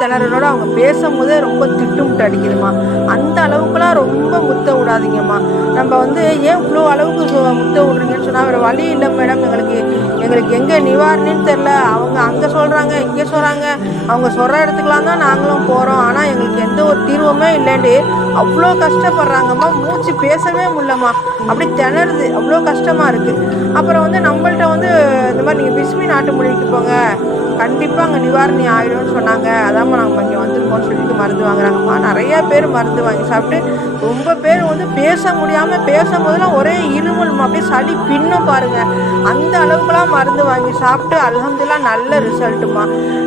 திணறலோட அவங்க பேசும்போதே ரொம்ப திட்டுமுட்டு அடிக்குதுமா. அந்த அளவுக்குலாம் ரொம்ப முத்த விடாதீங்கம்மா. நம்ம வந்து ஏன் இவ்வளோ அளவுக்கு முத்த விட்றீங்கன்னு சொன்னால் வேறு வழி இல்லை மேடம். எங்களுக்கு எங்கே நிவாரணின்னு தெரில. அவங்க அங்கே சொல்கிறாங்க, இங்கே சொல்கிறாங்க, அவங்க சொல்கிற இடத்துக்குலாம் தான் நாங்களும் போகிறோம். ஆனால் எங்களுக்கு எந்த ஒரு தீர்வுமே இல்லைண்டி அவ்வளோ கஷ்டப்படுறாங்கம்மா. மூச்சு பேசவே முடியலம்மா. அப்படி திணறுது, அவ்வளோ கஷ்டமாக இருக்குது. அப்புறம் வந்து நம்மள்ட்ட வந்து இந்த மாதிரி நீங்கள் பிஸ்மி நாட்டு மொழிக்கு போங்க, கண்டிப்பாக அங்கே நிவாரணி ஆகிடும்னு சொன்னாங்க. அதாம்மா நாங்கள் இங்கே வந்திருக்கோம்னு சொல்லிட்டு மருந்து வாங்குறாங்கம்மா. நிறையா பேர் மருந்து வாங்கி சாப்பிட்டு ரொம்ப பேர் வந்து பேச முடியாமல் பேசும்போதெல்லாம் ஒரே இருமல்மா, அப்படியே சளி பின்னும் பாருங்கள். அந்த அளவுக்குலாம் மருந்து வாங்கி சாப்பிட்டு அல்ஹம்துலில்லாஹ் நல்ல ரிசல்ட்டுமா.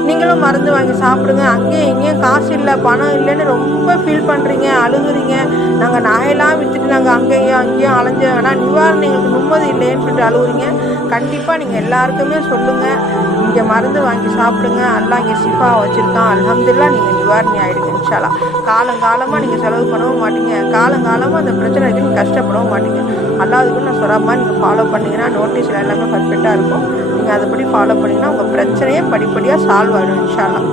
நீங்களும் மருந்து வாங்கி சாப்பிடுங்க. அங்கேயும் இங்கேயும் காசு இல்லை, பணம் இல்லைன்னு ரொம்ப ஃபீல் பண்ணுறீங்க, அழுகுறீங்க. நாங்கள் நகையெல்லாம் விற்றுட்டு நாங்கள் அங்கேயும் அலைஞ்சோம், ஆனால் நிவாரணம் எங்களுக்கு நிம்மதி இல்லைன்னு சொல்லிட்டு அழுகுறீங்க. கண்டிப்பாக நீங்கள் எல்லாருக்குமே சொல்லுங்கள், இங்கே மருந்து வாங்கி சாப்பிடுங்க. அல்லாஹ் இங்கே ஷிஃபா வச்சுருக்கான். அல்ஹம்துலில்லாஹ் நீங்கள் நிவாரணி ஆகிடுங்க இன்ஷா அல்லாஹ். காலங்காலமாக நீங்கள் செலவு பண்ணவும் மாட்டீங்க, காலங்காலமாக அந்த பிரச்சனைக்கு நீங்கள் கஷ்டப்படவும் மாட்டீங்க. அல்லாஹ்வுக்கு நான் சொல்கிற மாதிரி நீங்கள் ஃபாலோ பண்ணிங்கன்னா நோட்டீஸில் எல்லாமே பர்ஃபெக்டாக இருக்கும். நீங்கள் அதைப்படி ஃபாலோ பண்ணிங்கன்னா உங்கள் பிரச்சனையே படிப்படியாக சால்வ் ஆகிடும் இன்ஷா அல்லாஹ்.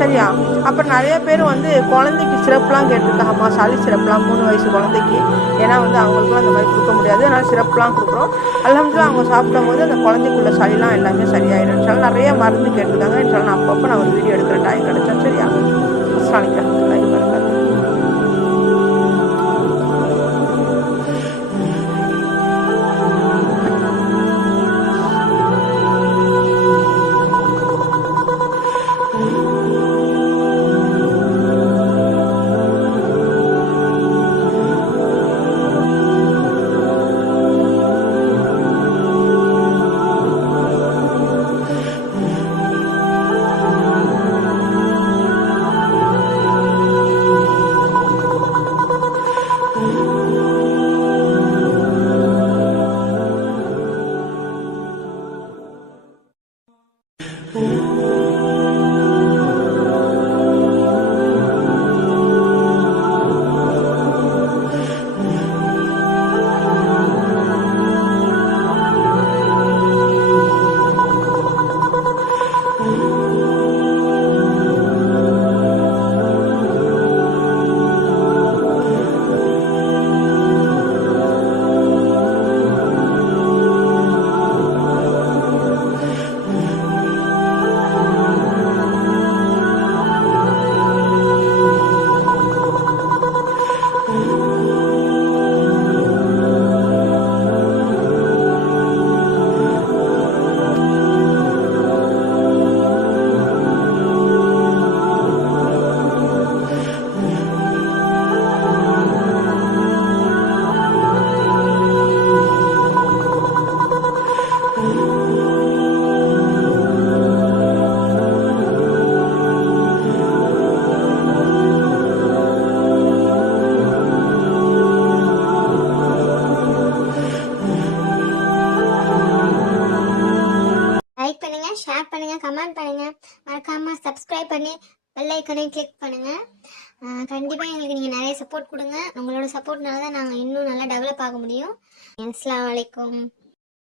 சரியா? அப்புறம் நிறைய பேர் வந்து குழந்தைக்கு சிறப்புலாம் கேட்டிருக்காங்கம்மா. சளி சிறப்புலாம் 3 வயசு குழந்தைக்கு. ஏன்னா வந்து அவங்களுக்குலாம் அந்த மாதிரி கொடுக்க முடியாது, அதனால் சிறப்புலாம் கொடுக்குறோம். அல்ஹம்துலில்லாஹ் அவங்க சாப்பிடும் போது அந்த குழந்தைக்குள்ள சளிலாம் எல்லாமே சரியாயிடும் இன்ஷா அல்லாஹ். நிறைய மருந்து கேட்டிருக்காங்க இன்ஷா அல்லாஹ். நான் அப்பப்போ நான் ஒரு வீடியோ எடுக்கிற டைம் கிடச்சா. சரியா? அஸ்ஸலாமு அலைக்கும் வரஹ்மத்துல்லாஹி வபரகாத்துஹு. லைக் பண்ணுங்க, ஷேர் பண்ணுங்க, கமெண்ட் பண்ணுங்க, மறக்காம சப்ஸ்கிரைப் பண்ணி பெல் ஐக்கனையும் கிளிக் பண்ணுங்க. கண்டிப்பாக எங்களுக்கு நீங்கள் நிறைய சப்போர்ட் கொடுங்க. உங்களோட சப்போர்ட்னால தான் நாங்கள் இன்னும் நல்லா டெவலப் ஆக முடியும். அஸ்ஸலாமு அலைக்கும்.